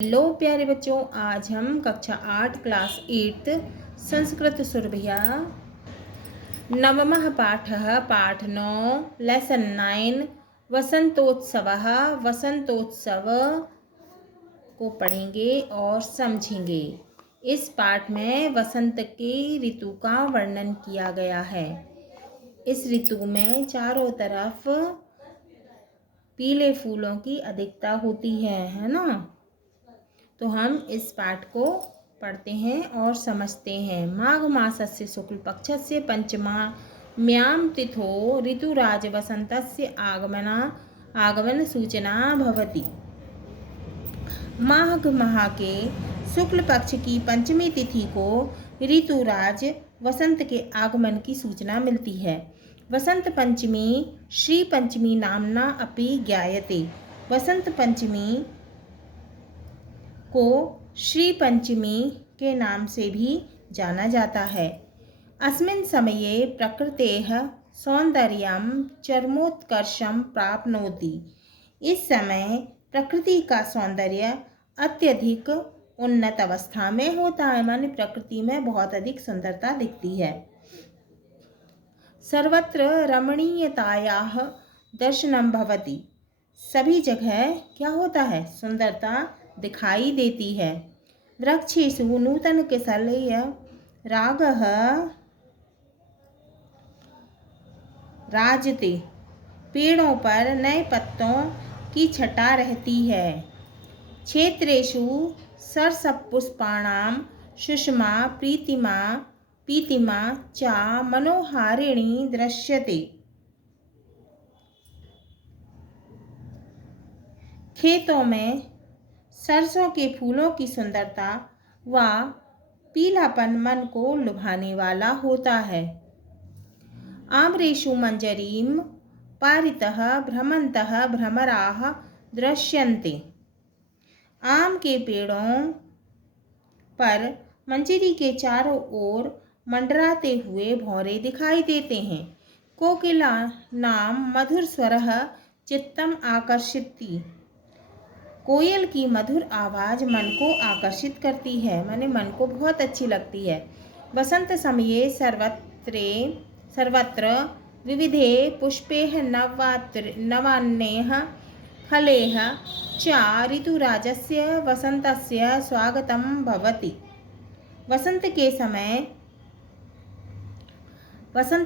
Hello प्यारे बच्चों, आज हम कक्षा 8 क्लास 8 संस्कृत सुरभिया नवमः पाठः पाठ 9 लेसन 9 वसंतोत्सवः वसंतोत्सव को पढ़ेंगे और समझेंगे। इस पाठ में वसंत के ऋतु का वर्णन किया गया है। इस ऋतु में चारों तरफ पीले फूलों की अधिकता होती है ना। तो हम इस पाठ को पढ़ते हैं और समझते हैं। माघ मासस्य शुक्ल पक्षस्य पंचम्यां तिथो ऋतुराज वसन्तस्य आगमन सूचना भवति। माघ माह के शुक्ल पक्ष की पंचमी तिथि को ऋतुराज वसंत के आगमन की सूचना मिलती है। वसंत पंचमी श्री पंचमी नामना अपि ज्ञायते। वसंत पंचमी को श्री पंचमी के नाम से भी जाना जाता है। अस्मिन् समये प्रकृतेः सौन्दर्यं चरमोत्कर्षं प्राप्नोति। इस समय प्रकृति का सौंदर्य अत्यधिक उन्नत अवस्था में होता है, माने प्रकृति में बहुत अधिक सुंदरता दिखती है। सर्वत्र रमणीयतायाः दर्शनं भवति। सभी जगह क्या होता है, सुंदरता दिखाई देती है। वृक्षेषु नूतन केसलय रागः राजते। पेड़ों पर नए पत्तों की छटा रहती है। क्षेत्रेषु सरसपुष्पाणां सुषमा पीतिमा च मनोहारिणी दृश्यते। खेतों में सरसों के फूलों की सुंदरता व पीलापन मन को लुभाने वाला होता है। आम्रेषु मंजरीं पारितः भ्रमन्तः भ्रमराः दृश्यन्ते। आम के पेड़ों पर मंजरी के चारों ओर मंडराते हुए भौरे दिखाई देते हैं। कोकिला नाम मधुर स्वरः चित्तम आकर्षति। कोयल की मधुर आवाज़ मन को आकर्षित करती है, माने मन को बहुत अच्छी लगती है। वसंत समये सर्वत्र विविधे पुष्पैः नवान्यैः फलैः च ऋतुराजस्य वसन्तस्य स्वागतं भवति। वसंत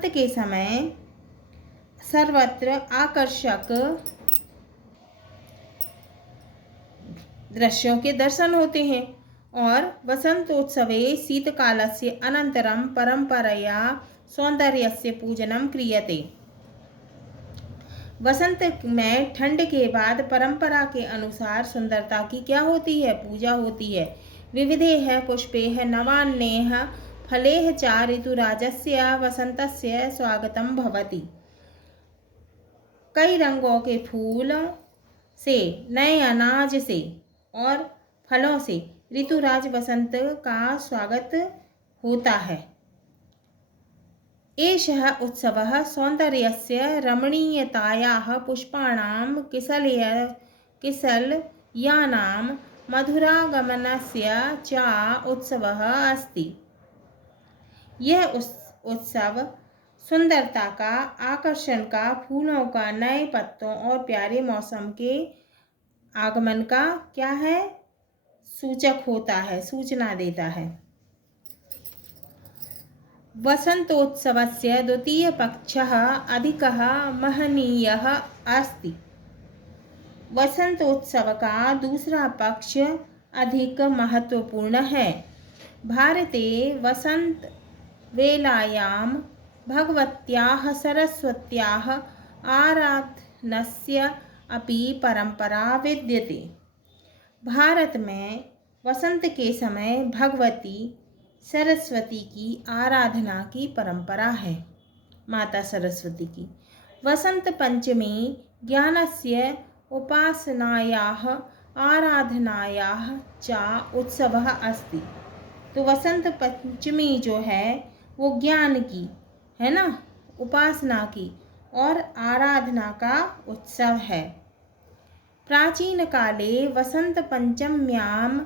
के समय सर्वत्र आकर्षक दृश्यों के दर्शन होते हैं। और वसंतोत्सवे शीतकालस्य अनन्तरं परंपरया सौन्दर्यस्य पूजनं क्रियते। वसंत में ठंड के बाद परंपरा के अनुसार सुंदरता की क्या होती है, पूजा होती है। विविधैः पुष्पैः नवान्यैः फलैः च ऋतुराजस्य वसन्तस्य स्वागतं भवति। कई रंगों के फूलों से, नए अनाज से और फलों से ऋतुराज वसंत का स्वागत होता है। एषः उत्सवः सौन्दर्यस्य रमणीयतायाः पुष्पाणां किसलयानां मधुरागमनस्य च उत्सवः अस्ति। यह उत्सव सुंदरता का, आकर्षण का, फूलों का, नए पत्तों और प्यारे मौसम के आगमन का क्या है, सूचक होता है, सूचना देता है। वसंतोत्सवस्य द्वितीय पक्षः अधिकः महनीयः अस्ति। वसंतोत्सव का दूसरा पक्ष अधिक महत्वपूर्ण है। भारते वसंत वेलायां भगवत्याः सरस्वत्याः आराधनस्य अपि परंपरा विद्यते। भारत में वसंत के समय भगवती सरस्वती की आराधना की परंपरा है, माता सरस्वती की। वसंत पंचमी ज्ञानस्य उपासनायाः आराधनायाः च उत्सवः अस्ति। तो वसंत पंचमी जो है वो ज्ञान की है ना, उपासना की और आराधना का उत्सव है। प्राचीनकाले वसन्तपञ्चम्यां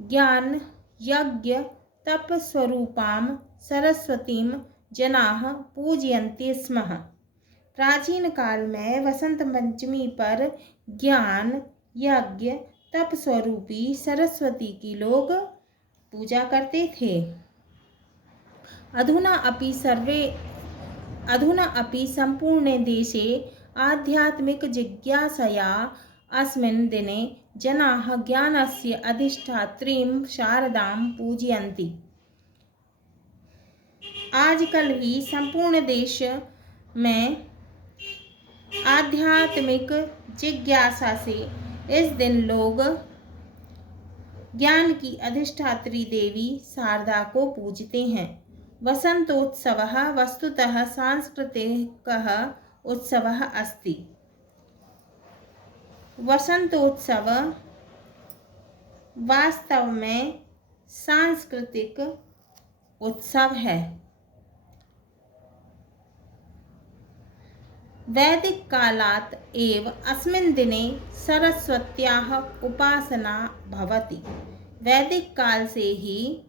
ज्ञानयज्ञतपस्वरूपां सरस्वतीं जनाः पूजयन्ति स्म। प्राचीन काल में वसंत पंचमी पर ज्ञान यज्ञ तप स्वरूपी सरस्वती की लोग पूजा करते थे। अधुना अपि संपूर्णे देशे आध्यात्मिक जिज्ञासया अस्मिन् दिने जनाः ज्ञानस्य अधिष्ठात्रीं शारदां पूजयन्ति। आजकल भी संपूर्ण देश में आध्यात्मिक जिज्ञासा से इस दिन लोग ज्ञान की अधिष्ठात्री देवी शारदा को पूजते हैं। वसंतोत्सवः वस्तुतः सांस्कृतिकः उत्सवः अस्ति। वसंतोत्सव वास्तव में सांस्कृतिक उत्सव है। वैदिक कालात् एव अस्मिन् दिने सरस्वत्याः उपासना भवति। वैदिक काल से ही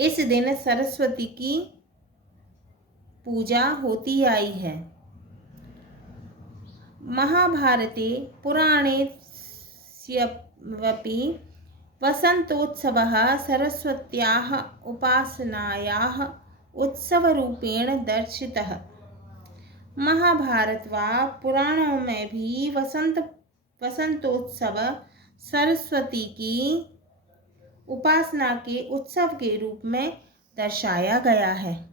इस दिन सरस्वती की पूजा होती आई है। महाभारते पुराणेऽपि वसन्तोत्सवः सरस्वत्याः उपासनायाः उत्सवरूपेण दर्शितः। महाभारत व पुराणों में भी वसंतोत्सव सरस्वती की उपासना के उत्सव के रूप में दर्शाया गया है।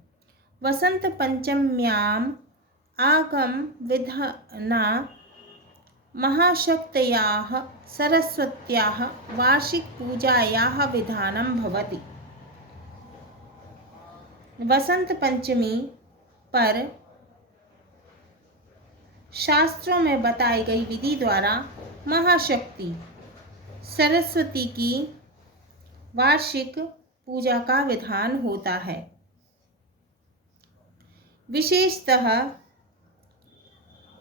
वसंत पंचम्याम आगम विधना महाशक्त्याः सरस्वत्याः वार्षिक पूजायाः विधानं भवति। वसंत पंचमी पर शास्त्रों में बताई गई विधि द्वारा महाशक्ति सरस्वती की वार्षिक पूजा का विधान होता है। विशेषतः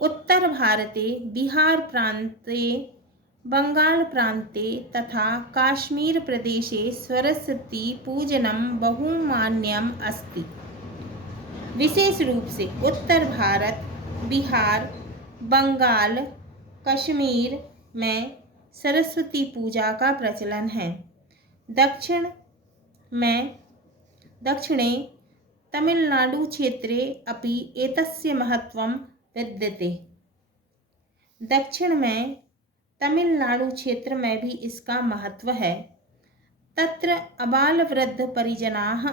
उत्तर भारते, बिहार प्रांते, बंगाल प्रांते तथा काश्मीर प्रदेशे सरस्वती पूजनं बहुमान्यम् अस्ति। विशेष रूप से उत्तर भारत, बिहार, बंगाल, कश्मीर में सरस्वती पूजा का प्रचलन है। दक्षिणे तमिलनाडु क्षेत्रे अपि एतस्य महत्वं विद्यते। दक्षिण में तमिलनाडु क्षेत्र में भी इसका महत्व है। तत्र अबालवृद्ध परिजनाः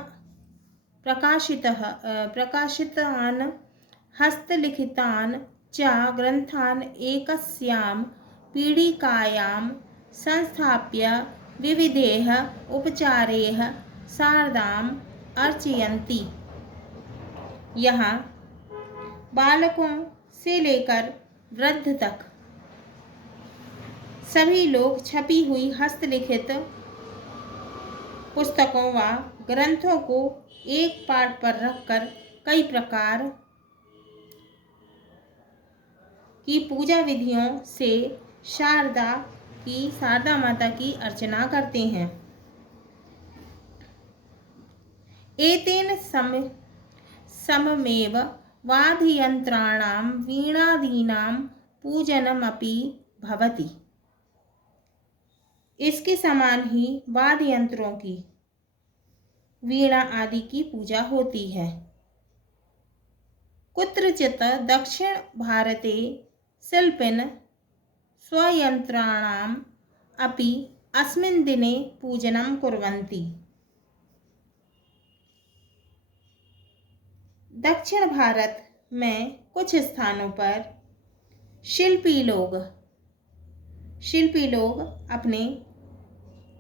प्रकाशितान् हस्तलिखितान् च ग्रन्थान् एकस्यां पीठिकायां संस्थाप्य विविधैः उपचारैः शारदाम् अर्चयन्ति। यहाँ बालकों से लेकर वृद्ध तक सभी लोग छपी हुई हस्तलिखित पुस्तकों व ग्रंथों को एक पाट पर रखकर कई प्रकार की पूजा विधियों से शारदा माता की अर्चना करते हैं। एतेन सममेव वाद्ययन्त्राणां वीणादीनां पूजनमपि भवति। इसके समान ही वाद्य यंत्रों की, वीणा आदि की पूजा होती है। कुत्रचित् दक्षिण भारते शिल्पिन स्वयंत्राणाम् अपि अस्मिन् दिने पूजनं कुर्वन्ति। दक्षिण भारत में कुछ स्थानों पर शिल्पी लोग अपने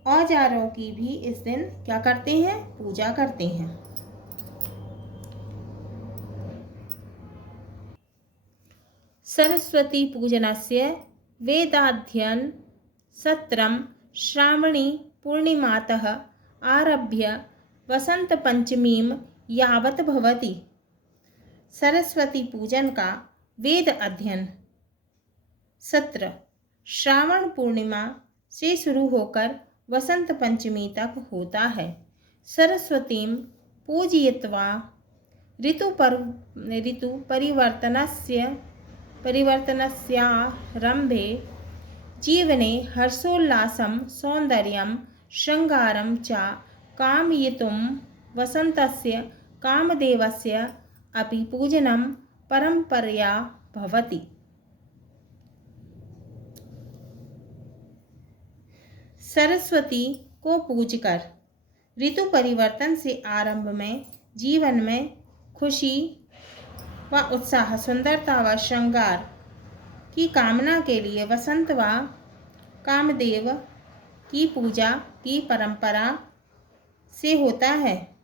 औजारों की भी इस दिन क्या करते हैं? पूजा करते हैं। सरस्वती पूजनस्य वेदाध्ययन सत्रं श्रावणी पूर्णिमातः आरभ्य वसंत पंचमीं यावत् भवति। सरस्वती पूजन का वेद अध्ययन सत्र श्रावण पूर्णिमा से शुरू होकर वसंत पंचमी तक होता है। सरस्वतीं पूजयित्वा ऋतु परिवर्तनस्यारम्भे जीवने हर्षोल्लासं सौन्दर्यं शृङ्गारं च कामयितुं वसन्तस्य कामदेवस्य अपि पूजनं परम्परया भवति। सरस्वती को पूजकर ऋतु परिवर्तन से आरंभ में जीवन में खुशी व उत्साह, सुंदरता व श्रृंगार की कामना के लिए वसंत व कामदेव की पूजा की परंपरा से होता है।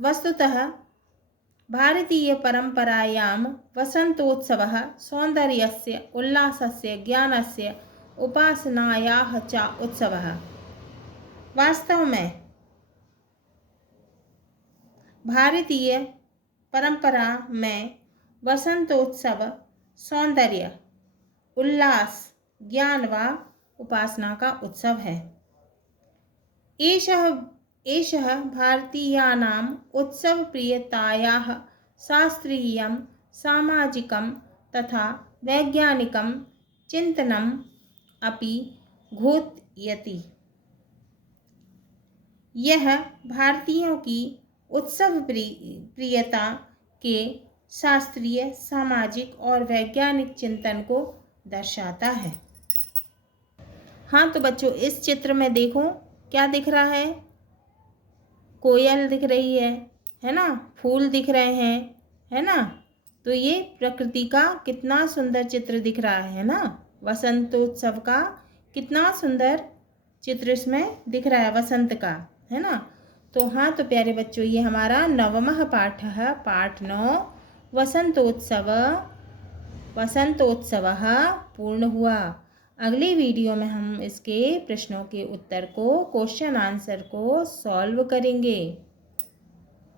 वस्तुतः भारतीय परंपरायां वसंतोत्सवः सौन्दर्यस्य, उल्लासस्य, ज्ञानस्य, उपासनायाः च उत्सवः। वास्तव में भारतीय परंपरा में वसंतोत्सव सौंदर्य, उल्लास, ज्ञान व उपासना का उत्सव है। एषः भारतीयानाम् उत्सवप्रियतायाः शास्त्रीयं, सामाजिकं तथा वैज्ञानिकं चिन्तनम् अपि घोषयति। यह भारतीयों की उत्सव प्रियता के शास्त्रीय, सामाजिक और वैज्ञानिक चिंतन को दर्शाता है। हाँ तो बच्चों, इस चित्र में देखो क्या दिख रहा है। कोयल दिख रही है ना, फूल दिख रहे हैं, है ना। तो ये प्रकृति का कितना सुंदर चित्र दिख रहा है ना। वसंतोत्सव का कितना सुंदर चित्र इसमें दिख रहा है, वसंत का, है ना। तो हाँ तो प्यारे बच्चों, ये हमारा 9वां पाठ है, पाठ 9 वसंतोत्सवः पूर्ण हुआ। अगली वीडियो में हम इसके प्रश्नों के उत्तर को, क्वेश्चन आंसर को सॉल्व करेंगे।